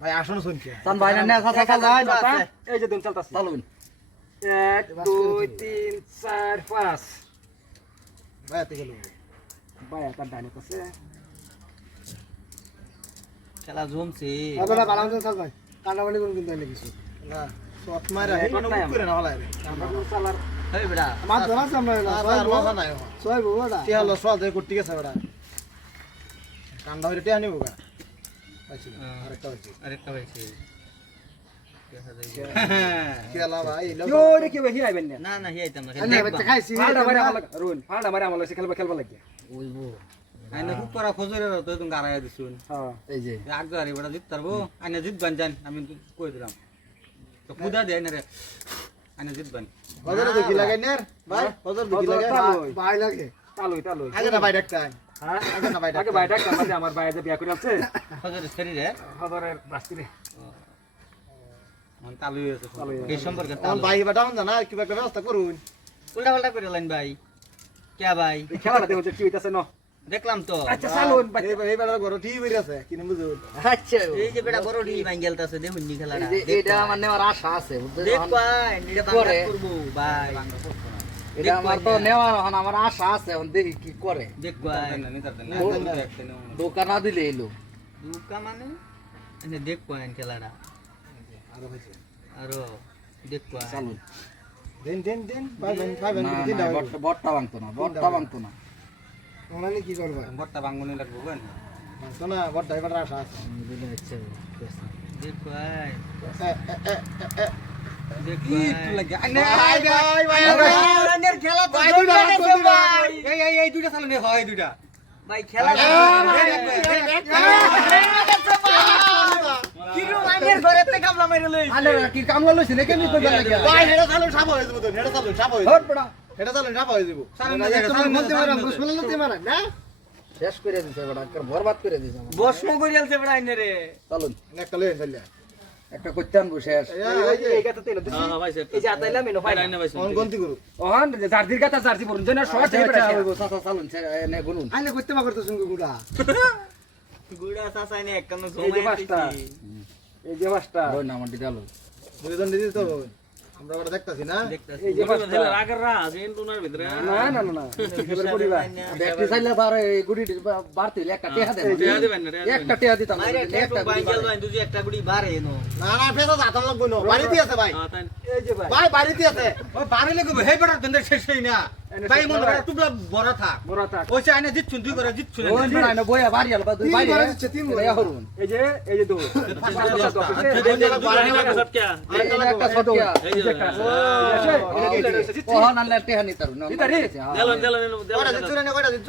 ভাই আসুন শুনছে। চান ভাই না চাল ভাই বাতা, এই যে দুন চলতেছে। চালুন। এক দুই তিন চার পাঁচ। ভাই এতে গেল। ভাই তার খেলা জমছে। বালাম চাল ভাই। কাটাবাড়ি কোন কিন্তু কিছু। না শট মারা হে। কোনো নাই করে না রে। আমরা চালার। হেই বেটা। মাছ ধরা সামনে না টিয়া হলো সল দেই কুটি গেছে বড়া কান্ডা হইরে টিয়া নিবো গা না, আরেকটা হয়েছে না। না না হিয়াইতাম না খেলবা খেলবা লাগে ওইবো। আইনা খুব খোঁজরে তো তুমি গাড়াই দিছুন হ্যাঁ। এই যে। আগ গাড়ি বড় জিত পারব আইনা জিতবান জান আমি কই দিলাম। তো খুদা দেয় না রে। আইনা জিতবান। হজর দেখি লাগাই নে ভাই হজর দেখি লাগাই ভাই লাগে। তালুই তালুই আগে না ভাই ডাকতে হ্যাঁ? আগে না ভাই আগে ভাই ডাক আমাদের আমার ভাই যে বিয়া করে আছে খোঁজরে ফেরি রে? খবরের মন চালু হয়েছে এই সম্পর্কে আমার ভাই এবার ডাউন জানা কিবা একটা ব্যবস্থা করুন। উল্টা পাল্টা করে লাইন ভাই। কে ভাই? খেলাটা দেখো কি হইতাছে ন। দেখলাম তো। আচ্ছা চালুন এই এই বেড়ার ঘর ঠিক আছে কিনে বুঝুন। আচ্ছা। এই যে বড় দেখুন নি খেলাটা। আমার আশা আছে বুঝছ? এটা বাংলা করব ভাই। এটা আমার তো নেওয়ার এখন আমার আশা আছে এখন দেখি কি করে। দোকান না দিলে এলো। দুকা মানে? এনে দেখ ভাই খেলাটা। আরও ভাই চালুন দিন দিন না দিন না দাও। বটটা- ভাঙতো না বটটা ভাঙতো না। তোমরা কি করবে? বটটা ভাঙ্গনি লাগবো কেন তো না বড় ড্রাইভার আশা আছে। দেখ ভাই এই এই এই দুইটা চালানে হয় দুইটা ভাই খেলা কি রো আনের ঘরে তে কামলা মাইরে লই আলে কি কাম লইছে নাকি নি কইবা লাগি ভাই হেডা চালু সাপ হয়ে যাব তো হেডা চালু সাপ হয়ে হট হেডা চালু সাপ হয়ে যাব মধ্যে মারা রসমালাই লতে মারা না শেষ করে দিছে বড় একটা বরবাদ করে দিছে। আমার। বসমো বড় আইনে রে। চালুন। লয়ে চলে একটা কইতান বসে যে যে ওহান জার্দির গাতা জার্দি পড়ুন যেন শর্ট আচ্ছা এই আচ্ছা বেটা হইবো চাচা চালুন গুনুন আইলে করতে শুনগো গুড়া। গুড়া সাসাইনে একখান এই যে পাঁচটা এই যে পাঁচটা ওই না আমার দিদালো দুইজন দিদি তো আমরা ওটা দেখতাছি না? এই যে পাঁচটা। না না না না এবার পড়িবা ব্যাটারি চাইলে পারে এই গুড়ি বাড়তে হইলে একটা টেহা দেন টেহা দিতাম না, একটা টেটু গুড়ি বাইঙ্গেল বাড়ে। বাইন দুজি একটা গুড়ি বারে এনো। না না ফেসা জাতন লাগবো না বাড়িতে আছে ভাই। এই ভাই। ভাই বাড়িতে আছে। ও বারে লাগবে হে বড় দন্দে শেষ হই না। ভাই মন করে। টুবলা বড় থাক। বড় থাক। ওই সে আইনে জিতছুন দুই করে জিতছুন। ওই বেড়া এনে বইয়া বাড়ি আলবা দুই বাইরে। ঘরে দিচ্ছে, তিন। এটা হরুন। এই যে এই যে দো পাঁচটা পাঁচটা দশ এই যে একটা ছোট এই যে একটা এই যে এই যে ওহন আনলে টেহা নিতারু না হ্যাঁ। কয়টা দিচ্ছ কয়টা দিচ্ছ